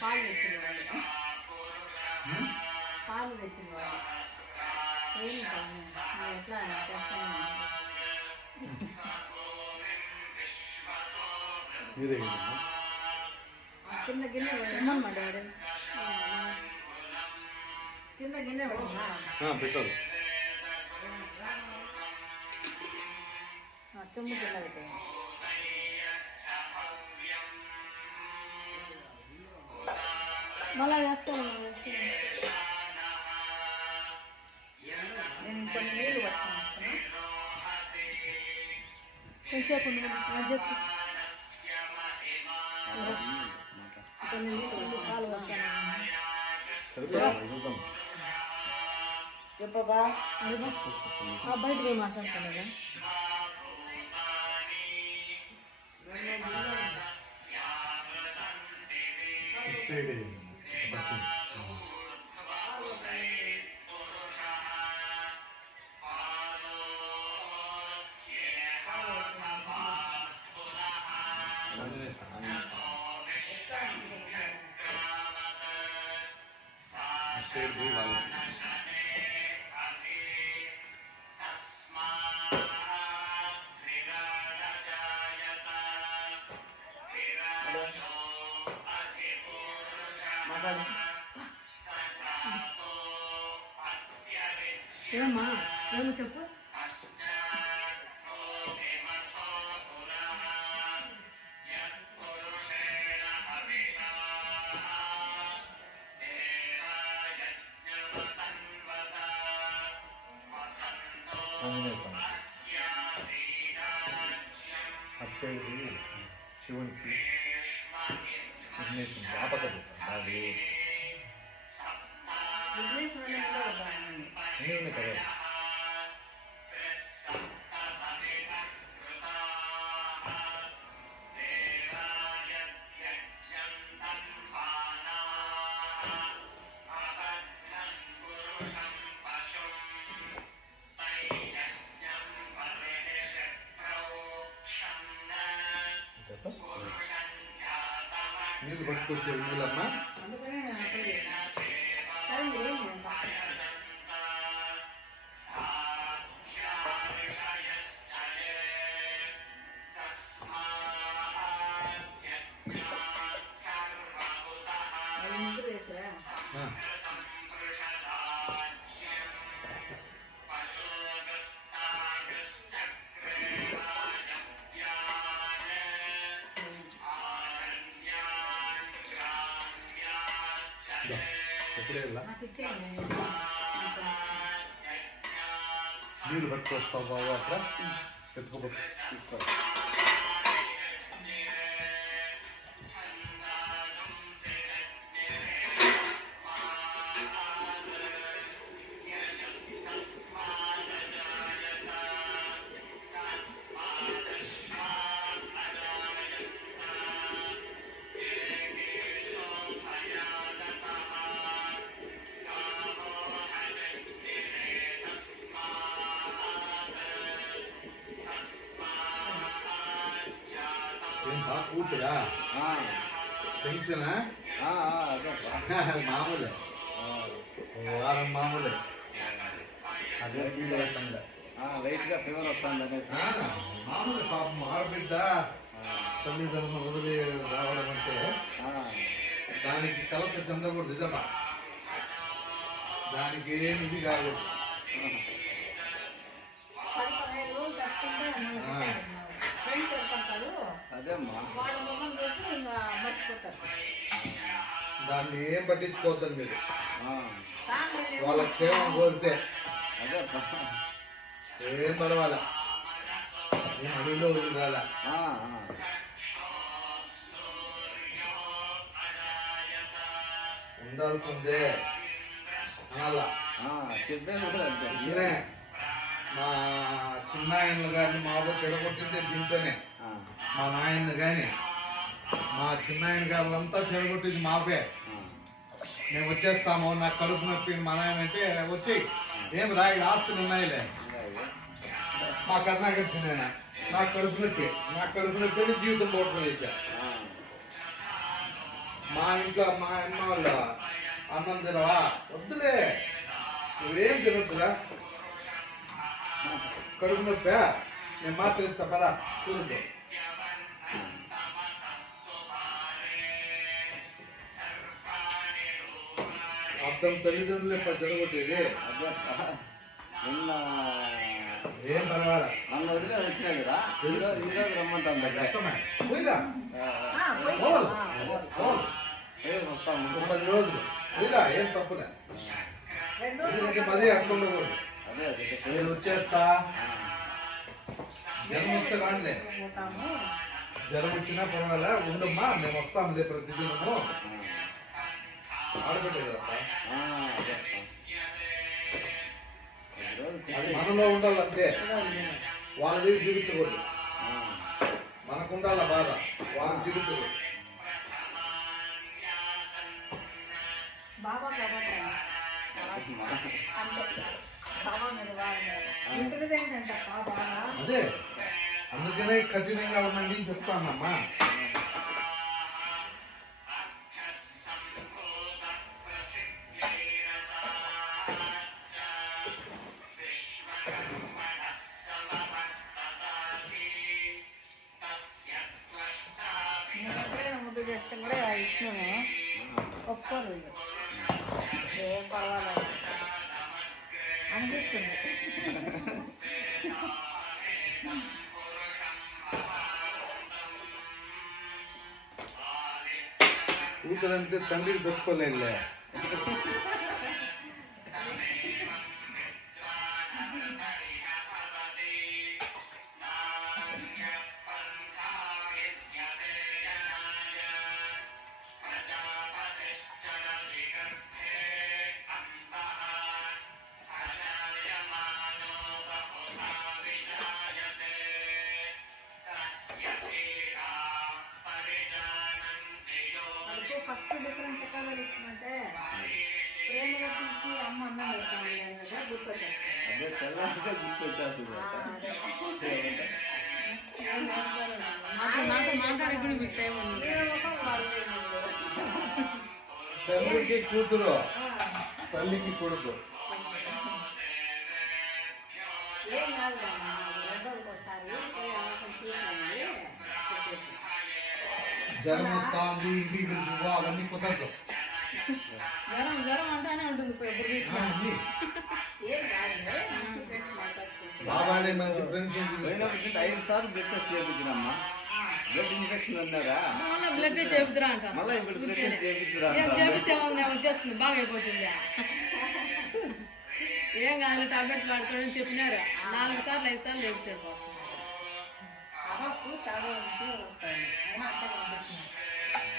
పాలు తెచ్చిన వాళ్ళు పాలు తెచ్చిన వాళ్ళు ఏం ఎట్లా చేస్తాను కింద గిన్నె పెడమా డాడీ కింద గిన్నె పెట్టాలి చెమ్ము కింద పెట్టేయండి మళ్ళా వేస్తాను నేను కొన్ని నీళ్ళు పట్టుకుని కొంచెంసేపు చెప్పు కొన్ని నీళ్ళు పాలు వస్తాను చెప్పబా బయటకు పోయి మాట్లాడుతున్నాగా ఏమమ్మా ఏమో చెప్పు అక్షయుడు శివునికి జ్ఞాపకం అది అన్నీ కదా నీళ్ళు పట్టుకొచ్చే నీళ్ళమ్మా నీళ్ళు పట్టుకొస్తావు బాబు అక్కడ ఎత్తుకోబట్టు తీసుకోవాలి ఏం బా కూతురా పెన్షనా మామూలే వారం మామూలే అదే ఫీల్ అవుతుంది లైట్గా ఫీవర్ వస్తుంది అనేసి మామూలే పాపం ఆడబిడ్డ తల్లిదండ్రులు వదిలి రావడం అంటే దానికి కలత చెందకూడదు నిజమా దానికి ఏమి ఇది కాకూడదు 15 రోజులు తట్టుకుంటే మనకి ఫ్రెండ్స్ ఏర్పడతారు అదేమ్మా వాళ్ళ మొహం చూసి ఇంకా మర్చిపోతారు దాన్ని ఏం పట్టించుకోవద్దు మీరు కానీ వాళ్ళ క్షేమం కోరితే అదే ఏం పర్వాలా ఏం అడవిలో వదిలిరాలా ఉండాల్సిందే అనాలా చెప్పేది కూడా అంతే నేనే మా చిన్నాయన్లు గారిని మా ఊరు చెడగొట్టిందే దీంతోనే మా నాయన్ని కానీ మా చిన్నాయన గారులంతా చెడగొట్టింది మాపే మేము వచ్చేస్తాము నాకు కడుపు నొప్పి మా నాయన అంటే వచ్చి ఏం రాయి ఆస్తులు ఉన్నాయిలే మా కర్ణాకర్ చిన్న నాకు కడుపు నొప్పి అంటే జీవితం పోవటం చేశా మా ఇంట్లో మా అమ్మ వాళ్ళ అన్నం తినవా వద్దులే నువ్వేం తినొద్దురా కడుపు నొప్పి నేను మాత్రం ఇస్తా పదా చూడండి అర్థం తల్లిదండ్రులే జరగొట్టేది అదే నిన్న ఏం పర్వాలా నన్ను వదిలే వచ్చినా కదా ఈరోజు రమ్మంటాను వస్తాము 10 రోజులు ఇలా ఏం తప్పులే మరీ అక్కడ ఉండకూడదు అదే అదే నేను వచ్చేస్తా జ్వరం వస్తే రానిలే జ్వరం వచ్చినా పర్వాలే ఉండమ్మా మేము వస్తాంలే ప్రతిదినము ఆడబెట్టే కదా అది మనలో ఉండాలంటే వాళ్ళది జీవించకూడదు మనకు ఉండాల బాధ వాళ్ళకి జీవించకూడదు బాబా కాబట్టి అంటే బాబా మీద బాగా ఇంటెలిజెంట్ అంట బాబా అదే అందుకనే కఠినంగా ఉండండి అని చెప్తానమ్మా ముద్దు చేస్తే కూడా ఇచ్చినాము ఒప్పుకోరు ఏం పర్వాలేదు అనిపిస్తుంది కూతురంటే తండ్రికి పెట్టుకోలేనులే ఫస్ట్ డిఫరెన్స్ ఎక్కడ తెలుస్తుందంటే ప్రేమగా పిలిచి అమ్మ అన్నం పెడతాను కదా గుర్తొచ్చేస్తాను అదే తెల్లారితే గుర్తు వచ్చేస్తుంది నాకు మాట్లాడే మీకు టైం ఉంది తండ్రికి కూతురు తల్లికి కొడుకు ఏం కాదు ఒకసారి జ్వరం వస్తుంది ఇంటికి పిలుచుకో అవన్నీ కుదరదు జ్వరం అంటానే ఉంటుంది ఏం కాదు బాబాడే మంచి ఫ్రెండ్స్ పోయినప్పుడు 5 సార్లు బ్లడ్ టెస్ట్ చేయించినమ్మా బ్లడ్ ఇన్ఫెక్షన్ అన్నారా బ్లడ్ చేపుతురా అంట మళ్ళీ ఇప్పుడు బ్లడ్ టెస్ట్ చేయించురా చేపిస్తే వచ్చేస్తుంది బాగా అయిపోతుంది ఏం కాదు టాబ్లెట్స్ వాడుకోవడం చెప్పినారు 4 సార్లు 5 సార్లు చేపించారు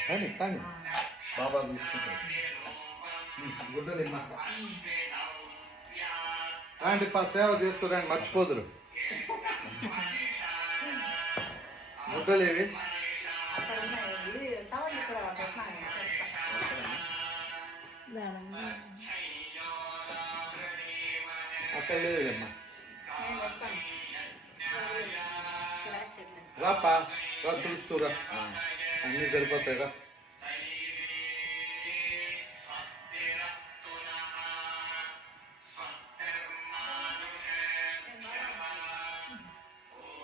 కానీ కానీ బాబా తీసుకుంటాడు గుడ్డలు అలాంటి సేవ చేస్తురండి మర్చిపోదురు గుడ్డలేవి అక్కడ లేదమ్మా రాపా రా తుడుస్తురా అన్నీ సరిపోతాయి రా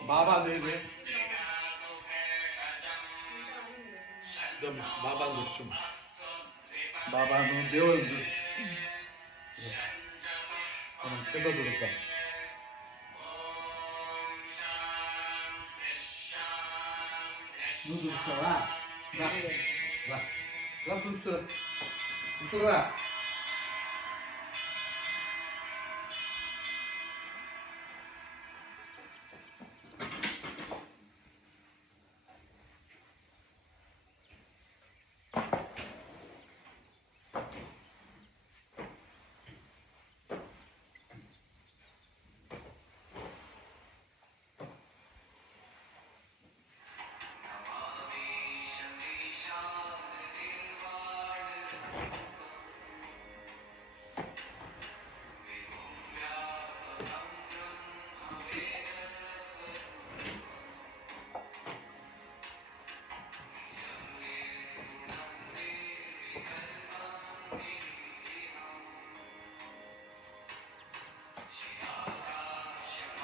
బాబా దేవి బాబా వచ్చు బాబా నువ్వు దేవుడు మనం కింద దొరుకుతాం నువ్వు చూస్తావా రా రా రా చూస్తురా చూస్తురా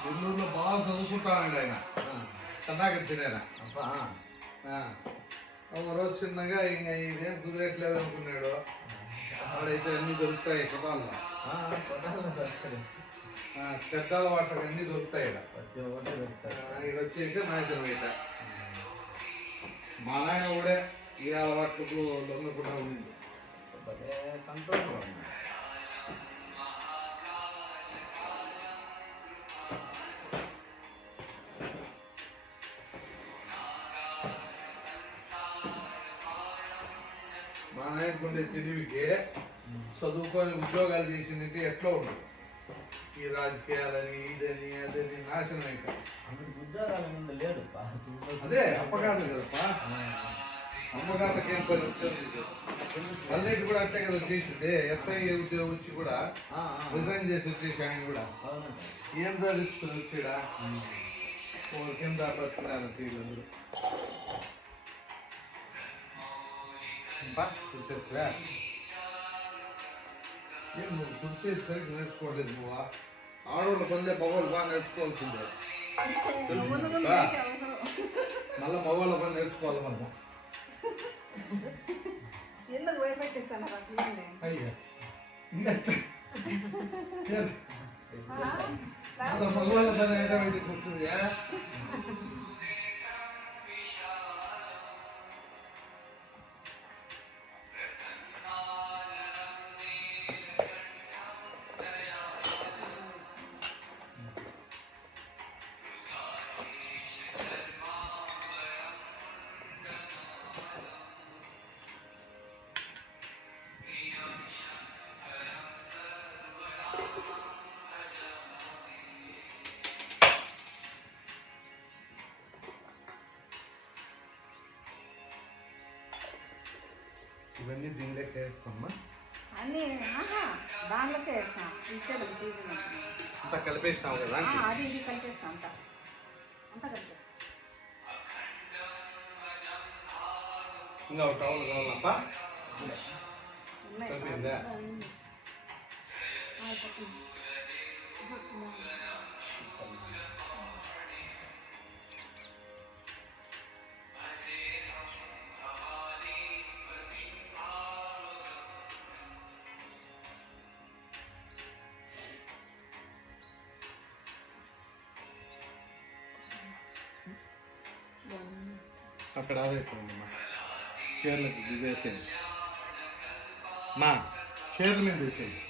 నెల్లూరులో బాగా చదువుకుంటానండి ఆయన సన్నాగించిన ఆయన ఒక రోజు చిన్నగా ఇంకా ఇదేం కుదిరేట్లేదు అనుకున్నాడు ఆడైతే అన్నీ దొరుకుతాయి కుటాల్లో చెడ్డాల వాటకు అన్నీ దొరుకుతాయి ఇక్కడ వచ్చేసి నాయకులు బయట మా నాయన కూడా ఈ అలవాట్లకు లొంగకుండా ఉంది కంట్రోల్ మా నాయకుండే తెలివికి చదువుకొని ఉద్యోగాలు చేసిందంటే ఎట్లా ఉండదు ఈ రాజకీయాలని ఇదని అదని నాశనం ఇంకా ఉద్యోగాల ముందు లేదు అదే అప్పగాదు కదప్పా అమ్మగాళ్ళకేం పని వచ్చేది అన్నిటి కూడా అంతే కదా చేసింది ఎస్ఐ ఉద్యోగం వచ్చి కూడా రిజైన్ చేసి వచ్చేసి ఆయన కూడా ఏం ధరిస్తుంది వచ్చాడా కింద బతుకున్నారు వీళ్ళందరూ చూసేస్తా ఏం నువ్వు చూసేసరికి నేర్చుకోలేదు నువ్వు ఆడవాళ్ళ పనులే మగవాళ్ళు బాగా నేర్చుకోవాల్సిందే మళ్ళీ మగవాళ్ళ పని నేర్చుకోవాలి మనం ఎందుకు భయపెట్టిస్తాను అట్లనే అయ్యా మగవాళ్ళ పని అయితే కూర్చుంది ఇవన్నీ దీనిలోకి వేస్తామా అన్నీ దాంట్లోకే వేస్తాం ఇచ్చేది అంతా కలిపేసినావు కదా అది ఇది కలిపేస్తాం అంతా అంతా కలిపేస్తాం ఇంకా ఒక టవల్ కావాలప్పా ఉన్నాయి కలిపిందా అక్కడ ఆదేశండి మా చీరలకు దిగేసేయండి మా చీరల మీద వేసేయండి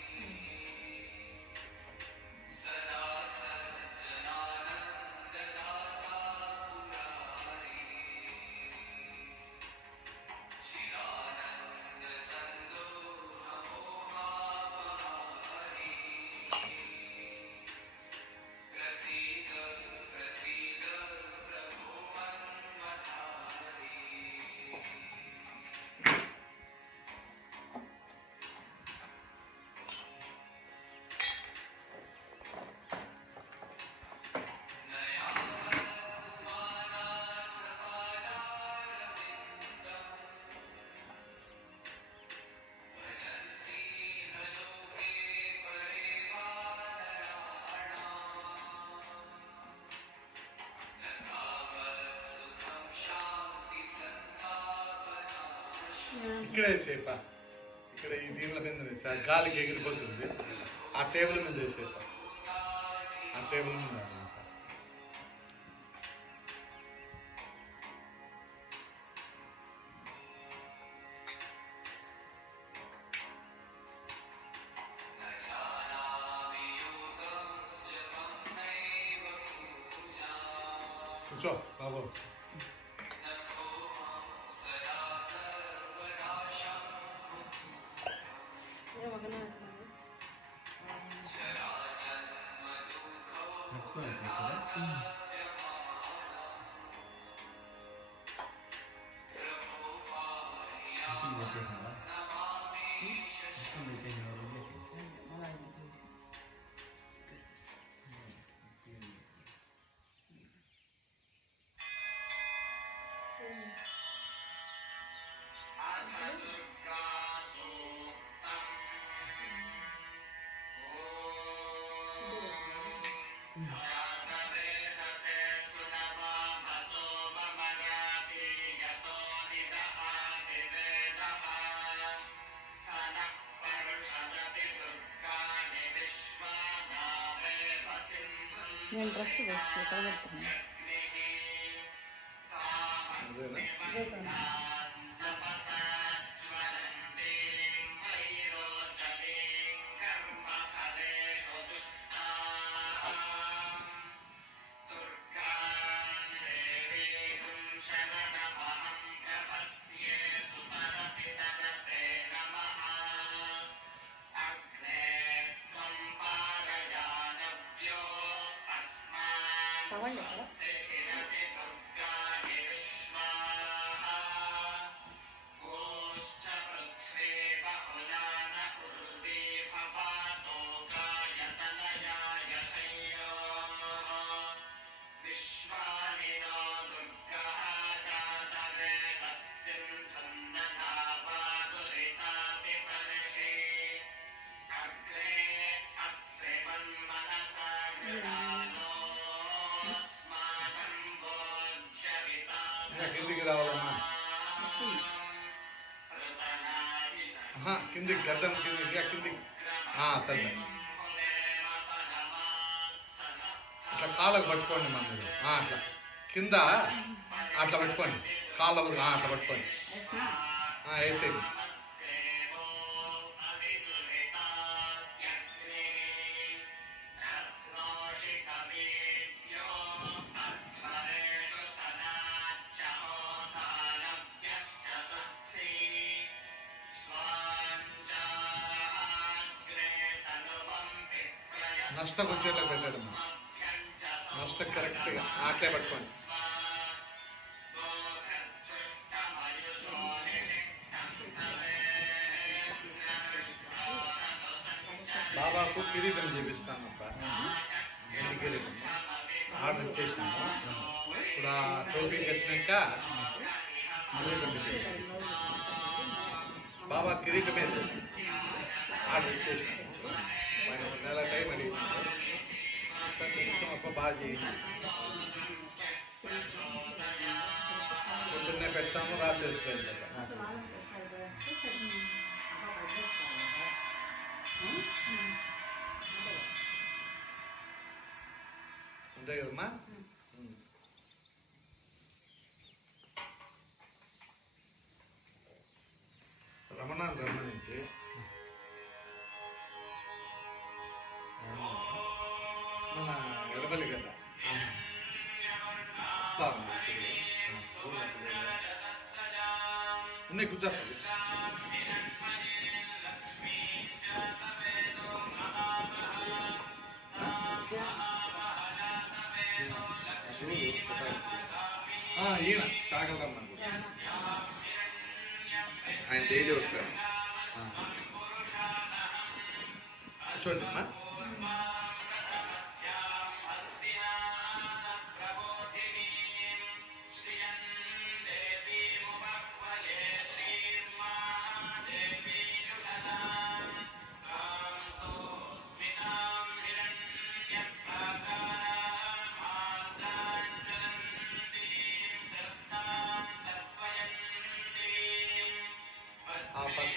ఇక్కడే వేసేపా, ఇక్కడ ఈ దీనిల మీద వేసా, గాలికి ఎగిరిపోతుంది. ఆ టేబుల్ మీద వేసేపా, ఆ టేబుల్ మీద వేసేపా. కూర్చో బాబు. నేను డ్రెస్ వేసి పెడుతున్నాను. కావాలి కదా కిందికి రావాలమ్మా. కిందికి గడ్డం కిందికి కిందికి సరే. ఇట్లా కాళ్ళకు పట్టుకోండి మన మీరు. అట్లా కింద అట్లా పట్టుకోండి, కాళ్ళకు అట్లా పట్టుకోండి, వేసేది. నష్టం వచ్చేలా పెట్టాడు. నష్టం కరెక్ట్గా అట్లే పట్టుకోండి. బాబాకు కిరీటం చేపిస్తానప్ప. ఎన్ని కిరీటం ఆర్డర్ చేసినాము. ఇప్పుడు ఆ టోపీ కట్టినాక బాబా కిరీటం మీద ఆర్డర్ చేసినాము. నెల టైం అడిగింది. అప్ప బాగా చేయింది. పొద్దున్నే పెడతాము, రాత్రి వేసుకెళ్తాం. అంతే కదమ్మా. రమణించి మన ఎడబలి కదా వస్తాను ఉన్నాయి. కూర్చోండి. ఈయన సాగలమ్మా, ఆయన డైలీ వస్తారు. చూడండి అమ్మా.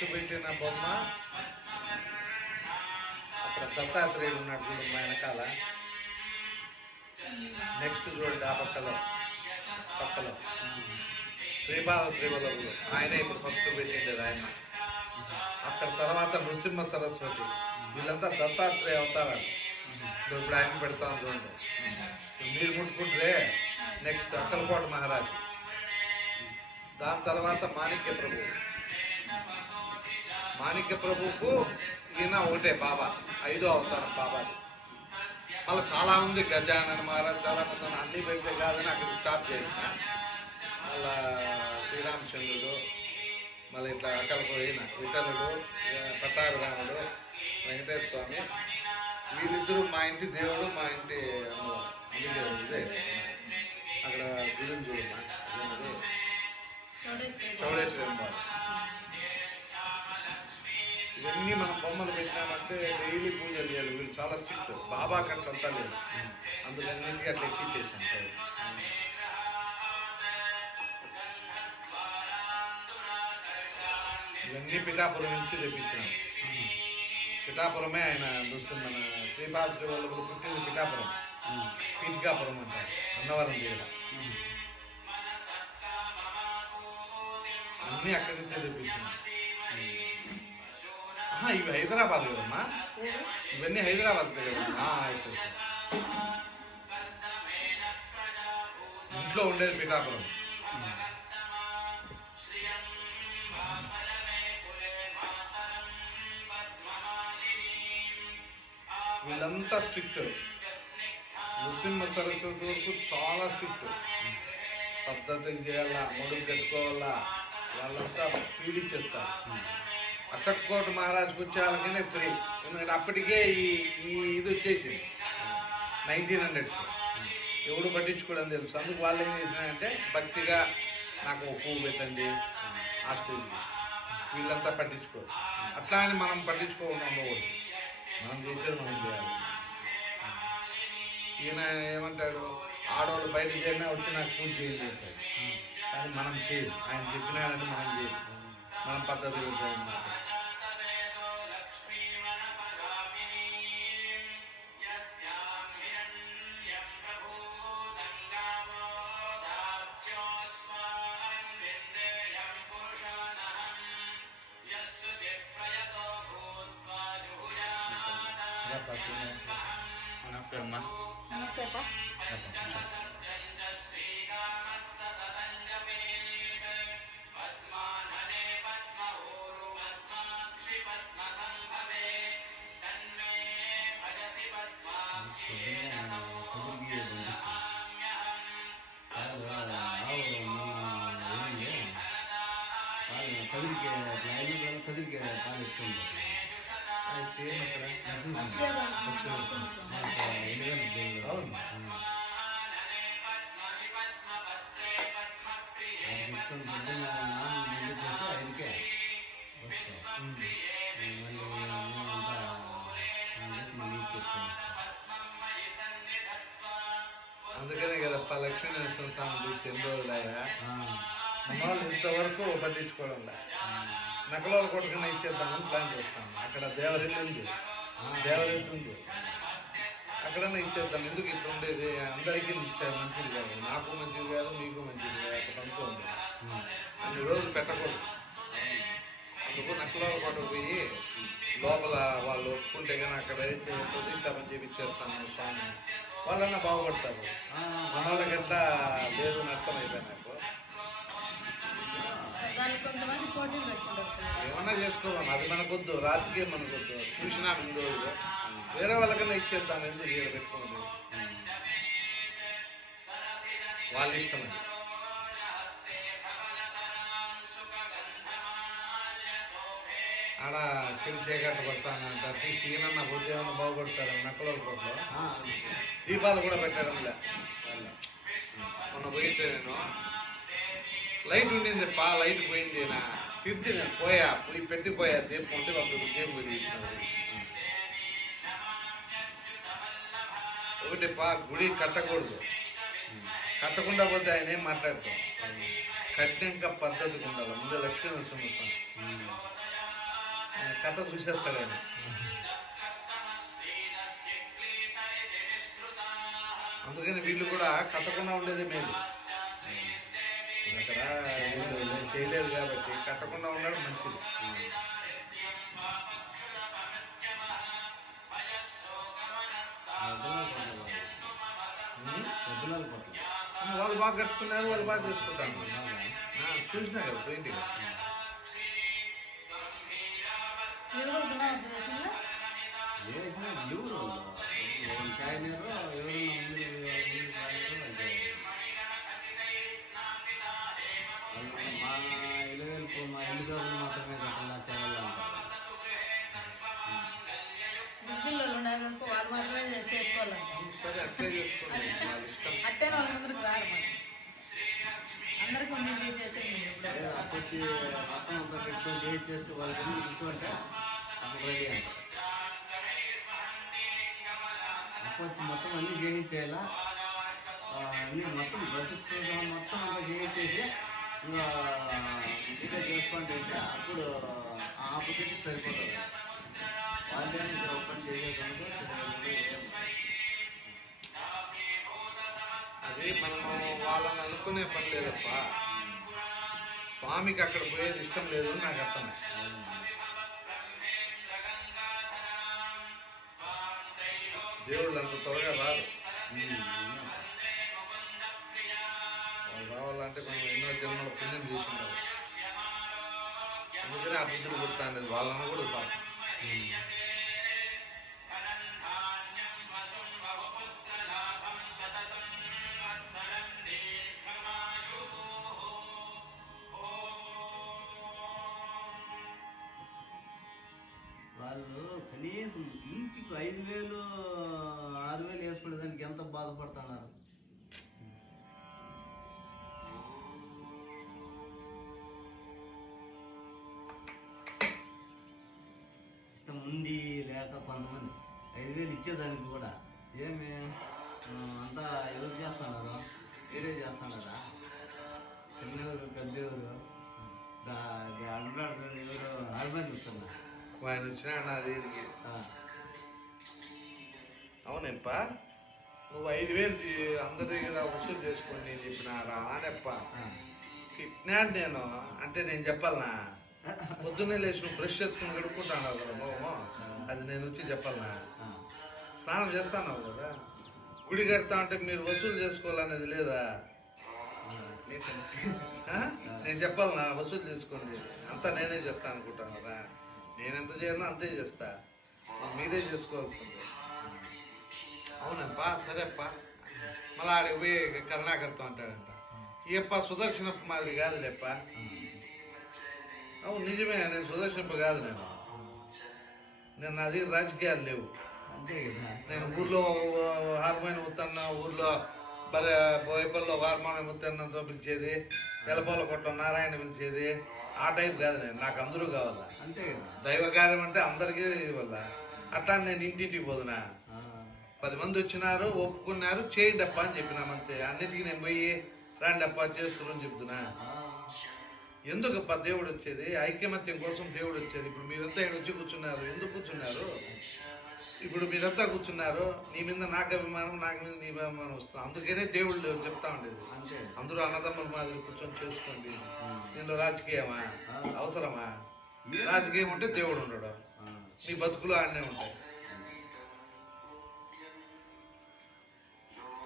ఫస్ట్ పెట్టిన బొమ్మ అక్కడ దత్తాత్రేయుడు ఉన్నాడు చూడు మా వెనకాల. నెక్స్ట్ చూడండి ఆ పక్కలో శ్రీపాద శ్రీవల్లభుడు ఆయనే ఇప్పుడు ఫస్ట్ పెట్టిండేది ఆయన. అక్కడ తర్వాత నృసింహ సరస్వతి, వీళ్ళంతా దత్తాత్రేయ అవతారాలు. ఇప్పుడు ఆయన పెడతాను చూడండి. మీరు ముట్టుకుంటే నెక్స్ట్ అక్కలకోట మహారాజు, దాని తర్వాత మాణిక్య ప్రభువు. మాణిక్య ప్రభువుకు ఈయన ఒకటే బాబా, 5వ అవతారం బాబాది. మళ్ళీ చాలా మంది గజానన మహారాజ్ చాలా మంది అన్ని పెడితే కాదని అక్కడ స్టాప్ చేసిన. మళ్ళా శ్రీరామచంద్రుడు, మళ్ళీ ఇట్లా అక్కలకు ఈయన విఠలుడు, పట్టాభిరాముడు, వెంకటేశ్వర స్వామి, వీళ్ళిద్దరూ మా ఇంటి దేవుడు, మా ఇంటి అమ్మవారు. ఇదే అక్కడ గుడి చూడమ్మా, చౌడేశ్వరి అమ్మవారు. ఇవన్నీ మనం బొమ్మలు పెట్టినామంటే డైలీ పూజలు చేయాలి. వీళ్ళు చాలా స్ట్రిక్ట్, బాబా కంటంతా లేదు, అందుకన్నింటికి అట్లా ఎక్కిచ్చేసాను. ఇవన్నీ పిఠాపురం నుంచి తెప్పించినాం. పిఠాపురమే ఆయన మన శ్రీపాద శ్రీవల్లభుడు పుట్టింది పిఠాపురం, పీఠికాపురం అంటారు, అన్నవరం దగ్గర. అన్నీ అక్కడి నుంచే తెప్పించినాం. ఇవి హైదరాబాద్ కదమ్మా, ఇవన్నీ హైదరాబాద్ కదమ్మా. ఇంట్లో ఉండేది పిఠాపురం. వీళ్ళంతా స్ట్రిక్ట్. నృసింహ సరస్వతి వరకు చాలా స్ట్రిక్ట్. పద్ధతికి చేయాలా, మొడుగు కట్టుకోవాలా, వాళ్ళంతా పీడిచ్చేస్తారు. అక్కట్కోట మహారాజుకి వచ్చే వాళ్ళకనే ఫ్రీ, ఎందుకంటే అప్పటికే ఈ ఇది వచ్చేసింది 1900s. ఎవడు పట్టించుకోవడం తెలుసు. అందుకు వాళ్ళు ఏం చేసినారంటే భక్తిగా నాకు ఒక పువ్వు పెట్టండి ఆస్ట్రేలియా, వీళ్ళంతా పట్టించుకోరు. అట్లా అని మనం పట్టించుకోకుండా ఉండకూడదు, మనం చేసేది మనం చేయాలి. ఈయన ఏమంటాడు, ఆడవాళ్ళు బయట చేరినా వచ్చి నాకు పూజ చేయండి అంటాడు. కానీ మనం చేయం, ఆయన చెప్పినాడంటే మనం చేయం, మనం పద్ధతిగా చేయాలి. నమస్తే అమ్మా. నమస్తే అప్ప. కదిరికి పాలు ఇస్తుంది. అందుకనే కదా లక్ష్మీ నరసింహ స్వామి గురించి ఎన్ని రోజులయ్యా మన వాళ్ళు ఇంతవరకు పట్టించుకోవడం లే. నకలోల కొట్టుకుని ఇచ్చేద్దామని ప్లాన్ చేస్తాను. అక్కడ దేవరెల్లి ఉంది, అక్కడనే ఇచ్చేద్దాం. ఎందుకు ఇప్పుడు ఉండేది అందరికీ ఇచ్చారు, మంచిది కాదు, నాకు మంచిది కాదు, మీకు మంచిది కాదు, అక్కడ అనుకోండి. అన్ని రోజులు పెట్టకూడదు. అందుకు నకలోల కొట్టుకు పోయి లోపల వాళ్ళు ఒప్పుకుంటే కానీ అక్కడ ప్రతిష్టాపన చేపించేస్తాను స్వామి, వాళ్ళన్నా బాగుపడతారు. మన వాళ్ళకంతా లేదు, నష్టం అయిపోయి నాకు. ఏమన్నా చేసుకోవాలి, అది మనకొద్దు, రాజకీయం మనకొద్దు. చూసినా ముందు వేరే వాళ్ళకన్నా ఇచ్చేద్దాం, ఎందుకు వీళ్ళు పెట్టుకోండి, వాళ్ళ ఇష్టం. ఆడ చెడు చీకట్టు పడతానంట. అట్లీస్ట్ ఈయనన్నా పోతే ఏమన్నా బాగుపడతారు. నక్కల కోట్లో దీపాలు కూడా పెట్టడం లే. మొన్న పోయితే నేను లైట్ ఉండింది, లైట్ పోయింది, నా తిరిగి నేను పోయి పెట్టిపోయా దీపం ఉంటే వాళ్ళు దీపం పోయి ఒకటి గుడి కట్టకూడదు, కట్టకుండా పోతే ఆయన ఏం మాట్లాడతాం. కట్టినాక పద్ధతికి ఉండాలి. ముందు లక్ష్మీ నరసింహస్వామి కథ చూసేస్తాడు ఆయన. అందుకని వీళ్ళు కూడా కట్టకుండా ఉండేది మేలు. అక్కడ వీళ్ళు చేయలేదు కాబట్టి కట్టకుండా ఉండడం మంచిది. వాళ్ళు బాగా కట్టుకున్నారు, వాళ్ళు బాగా చేసుకుంటాను. చూసినా కదా పోయింది కదా. మా ఇల్లు కాబట్టి మాత్రమే కట్టాలా చేయాలంటారు. బుద్ధిలో ఉండేందుకు వాళ్ళు మాత్రమే చేసుకోవాలంట. సరే అట్లే చేసుకోండి, వాళ్ళ ఇష్టం. అట్టే వాళ్ళ ముందుకు రారు మరి. అందరికి ఉండి చేసేది అప్పొచ్చి మొత్తం అంతా పెట్టుకొని చేస్తే వాళ్ళకి కూర్చోంటే అప్పుడు రెడీ అంటారు. అప్పొచ్చి మొత్తం అన్నీ చేయించేయాలా, అన్నీ మొత్తం ప్రతిష్ఠ మొత్తం అంతా చేయించేసి ఇంకా ఇంకా చేసుకుంటే అప్పుడు ఆ ఆపర్చునిటీ సరిపోతుంది. వాళ్ళే ఓపెన్ చేసేదానికి అది మనము వాళ్ళని అనుకునే పని లేదప్ప. స్వామికి అక్కడ పోయేది ఇష్టం లేదు నాకు అర్థం. దేవుళ్ళు అంత త్వరగా రారు. వాళ్ళు రావాలంటే మనం ఎన్నో జన్మల పుణ్యం చేసుకుంటారు. అందుకనే ఆ బుద్ధుడు గుర్తాండేది వాళ్ళని కూడా పాపం. వాళ్ళు కనీసం ఇంటికి 5,000 6,000 వేసుకునేదానికి ఎంత బాధపడుతున్నారు. ఇష్టం ఉండి లేక కొంతమంది 5,000 ఇచ్చేదానికి కూడా ఏమి అంతా ఎవరు చేస్తున్నారు, వేరే చేస్తున్నారా? చిన్నెవరు పెద్దెవరు అంటున్నాడు, ఎవరు ఆల్బన్ చూస్తున్నారు. ఆయన వచ్చినా నా దగ్గరికి, అవునేప్ప నువ్వు 5,000 అందరి దగ్గర వసూలు చేసుకొని నేను చెప్పినారా అనేప్ప. తిట్టినాడు నేను అంటే నేను చెప్పాలనా? పొద్దున్నే లేచి నువ్వు బ్రష్ చేసుకుని గడుపుకుంటాను కదా మొహము, అది నేను వచ్చి చెప్పాలనా? స్నానం చేస్తాను కదా, గుడి కడతా అంటే మీరు వసూలు చేసుకోవాలనేది లేదా? నేను చెప్పాలనా? వసూలు చేసుకోండి అంతా నేనే చేస్తాను అనుకుంటాను కదా. నేనెంత చేయాలో అంతే చేస్తా, మీరే చేసుకోవాల్సింది. అవునప్పా సరేప్పా. మళ్ళీ ఆడికి పోయి కరుణాకర్తో అంటాడంట. ఈయప్ప సుదర్శనప్ప మాది కాదులేప్ప. అవును నిజమే, నేను సుదర్శనప్ప కాదు. నేను నా దగ్గర రాజకీయాలు లేవు. అంతే కదా. నేను ఊర్లో హార్మోనియం ఉత్తన్న, ఊర్లో బోయపల్లిలో హార్మోనియం ఉత్తన్నంతో పిలిచేది, ఎలపాల కొట్టం నారాయణ పిలిచేది, ఆ టైప్ కాదు నేను. నాకు అందరూ కావాలా. అంతే కదా. దైవ కార్యం అంటే అందరికీ ఇవ్వాల. అట్లా నేను ఇంటింటికి పోదునా, 10 మంది వచ్చినారు ఒప్పుకున్నారు చేయండప్ప అని చెప్పినామంతే. అన్నిటికీ నేను పోయి రాండప్ప చేస్తున్నాను చెప్తున్నా. ఎందుకప్ప దేవుడు వచ్చేది? ఐక్యమత్యం కోసం దేవుడు వచ్చేది. ఇప్పుడు మీరంతా ఇక్కడ వచ్చి కూర్చున్నారు, ఎందుకు కూర్చున్నారు? ఇప్పుడు మీరంతా కూర్చున్నారు, నీ మీద నాకు అభిమానం, నాకు మీద నీ అభిమానం వస్తుంది. అందుకనే దేవుళ్ళు చెప్తా ఉండేది, అంతే అందరూ అన్నదమ్ముల మాదిరి కూర్చొని చేసుకోండి. దీనిలో రాజకీయమా అవసరమా? రాజకీయం ఉంటే దేవుడు ఉండడు, నీ బతుకులు ఆడనే ఉంటాయి.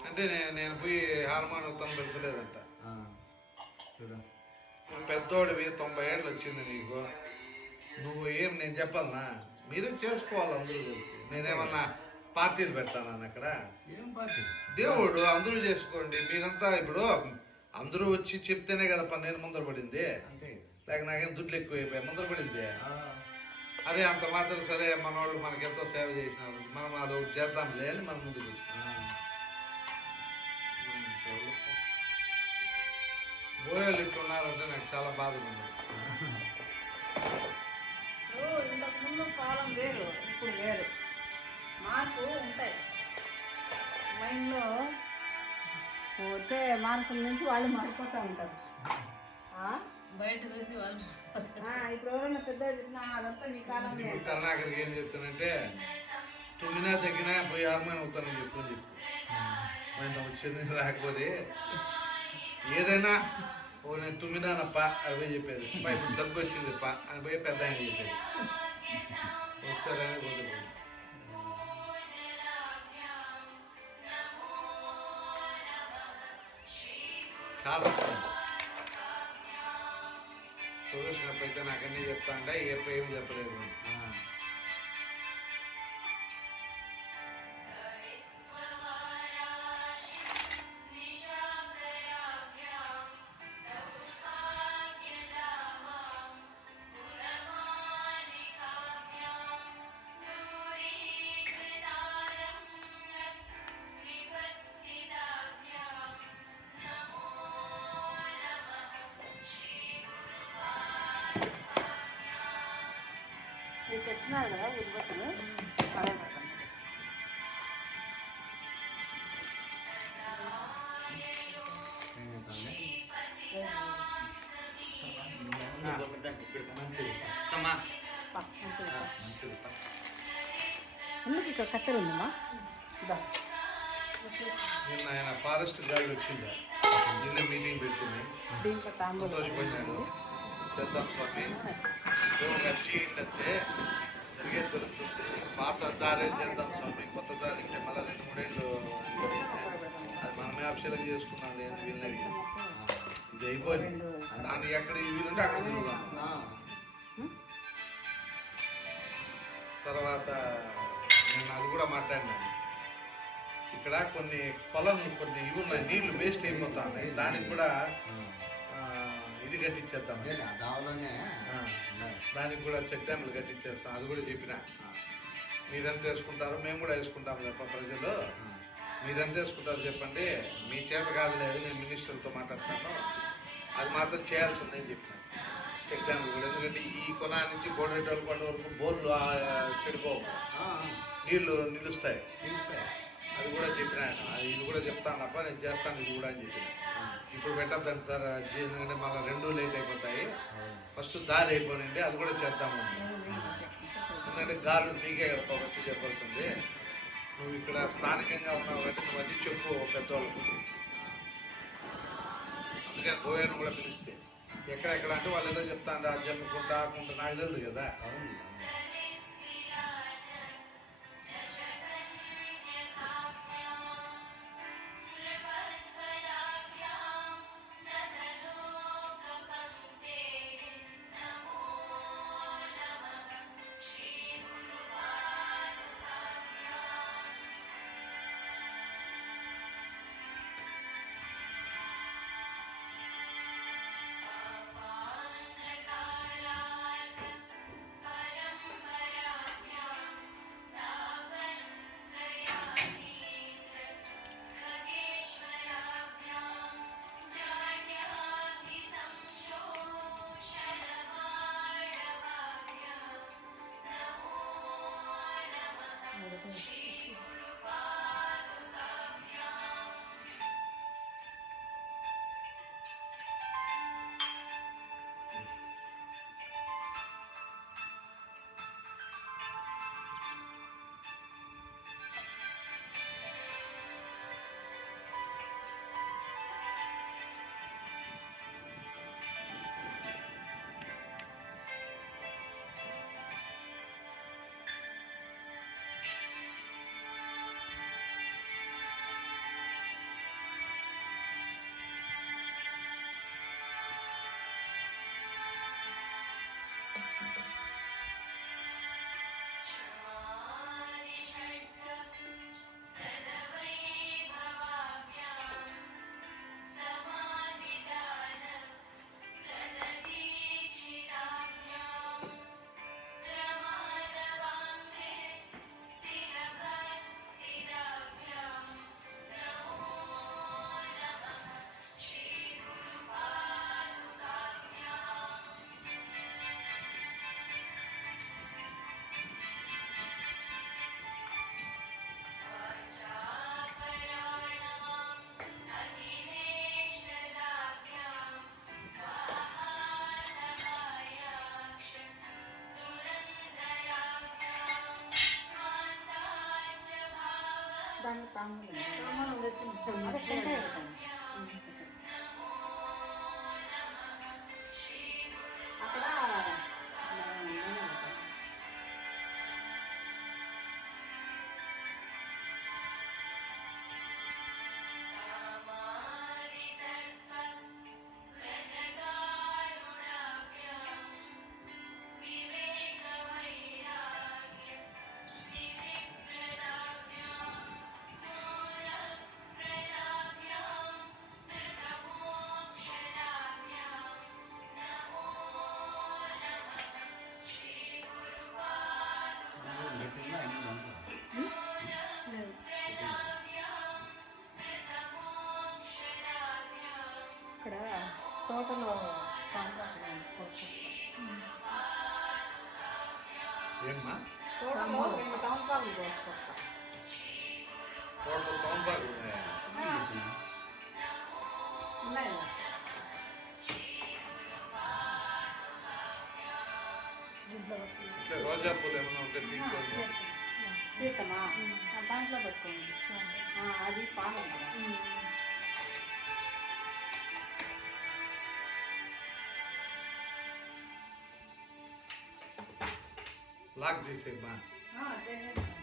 అంటే నేను పోయి హార్మోన్ ఉత్తరం పెంచలేదంట. పెద్దోడివి 90 ఏళ్ళు వచ్చింది నీకు, నువ్వు ఏం నేను చెప్పాలనా? మీరే చేసుకోవాలి అందరూ కలిసి. నేనేమన్నా పార్టీలు పెడతాను అక్కడ? ఏం పార్టీ? దేవుడు అందరూ చేసుకోండి. మీరంతా ఇప్పుడు అందరూ వచ్చి చెప్తేనే కదా నేను ముందర పడింది. లేక నాకేం దుడ్లు ఎక్కువైపోయాయి ముందర పడింది. అదే అంత మాత్రం సరే మన వాళ్ళు మనకెంతో సేవ చేసినారు, మనం అది ఒకటి చేద్దాంలే అని మనం ముందుకు వచ్చినాం. బోయలు ఇట్లా ఉన్నారంటే నాకు చాలా బాధగా ఉంది. ఇంతకు ముందు కాలం వేరు, ఇప్పుడు వేరు, మార్పు ఉంటాయి. మైండ్లో వచ్చే మార్పుల నుంచి వాళ్ళు మారిపోతూ ఉంటారు. బయట బయట వేసి వాళ్ళు ఇప్పుడు ఎవరన్నా పెద్ద చెప్పినా అదంతా మీ కాలంలో ఇప్పుడు కరుణాకర్కి ఏం చెప్తానంటే తుమ్మినా తగ్గినా పోయి ఆర్మైన అవుతానని చెప్పుకొని చెప్పు ఆయన వచ్చింది రాకపోతే ఏదైనా ఓ నేను తుమ్మినానప్ప అవే చెప్పేది ఇప్పుడు దగ్గు వచ్చింది పా అని పోయి పెద్ద ఆయన చెప్పేది వస్తారని పోతే చాలా ఇష్టం చూసినప్పుడైతే నాకు అన్నీ చెప్తా అంటే ఎప్పుడు ఏం చెప్పలేదు మీరు తెచ్చినారు కదా ఉద్బత్తులు అదే పెట్టండి. ఎందుకు ఇక్కడ కత్తెర ఉందమ్మా ఇదా నిన్న ఆయన ఫారెస్ట్ గార్డ్ వచ్చింది నిన్న మీటింగ్ పెట్టింది దీంట్లో తాంబూలం సంతోషపడినాడు చేద్దాం స్వామి ఏంటంటే జరిగే తెలుస్తుంది పాత దారే చేద్దాం స్వామి కొత్త దారి మళ్ళీ 2-3 ఏళ్ళు అది మనమే అభిషేకం చేసుకున్నాం లేదు వీళ్ళని ఇది అయిపోయింది దాన్ని ఎక్కడ వీలుంటే అక్కడ తిరుగుదాం తర్వాత నేను అది కూడా మాట్లాడినాను ఇక్కడ కొన్ని పొలాలు కొన్ని ఇవి ఉన్నాయి నీళ్లు వేస్ట్ అయిపోతా ఉన్నాయి దానికి కూడా ఇది కట్టించేద్దాం దానికి కూడా చెక్ డ్యాములు కట్టించేస్తాం అది కూడా చెప్పిన మీరెంత వేసుకుంటారో మేము కూడా వేసుకుంటాం తప్ప ప్రజలు మీరెంత వేసుకుంటారో చెప్పండి మీ చేత కాదు లేదు నేను మినిస్టర్తో మాట్లాడతాను అది మాత్రం చేయాల్సిందని చెప్పిన చెక్ డ్యాములు కూడా ఎందుకంటే ఈ కొన నుంచి బోర్డేటోళ్ళ పండు వరకు బోర్లు చెడిపోవు నీళ్లు నిలుస్తాయి అది కూడా చెప్పిన ఇది కూడా చెప్తాను అప్ప నేను చేస్తాను ఇది కూడా అని చెప్పిన ఇప్పుడు పెట్టద్దండి సార్ ఎందుకంటే మళ్ళీ 2 లేట్ అయిపోతాయి ఫస్ట్ దారి అయిపోయింది అది కూడా చేద్దాము ఎందుకంటే గాలు నీకే వచ్చి చెప్పాల్సింది నువ్వు ఇక్కడ స్థానికంగా ఉన్నావు కాబట్టి నువ్వు అన్నీ చెప్పు పెద్దవాళ్ళకు అందుకని పోయాను కూడా పిలిస్తే ఎక్కడెక్కడ అంటే వాళ్ళు ఏదో చెప్తాను రాజ్యం కుంట నాకు తెలియదు కదా మనం తెచ్చింది. అక్కడ ఇక్కడ తోటలో ఏమ్మా తోటలో 2 సంవత్సరాలు కోసుకొస్తా. తోటలో తోంబాకు ఉన్నాయా? ఉన్నాయి. ఇట్లా రోజా పూలు ఏమైనా ఉంటే తీసుకోండి. సీతమా దాంట్లో పెట్టుకోండి. అది పాలు కదా. లాక్ తీసేమ్మా. చేసేస్తాను.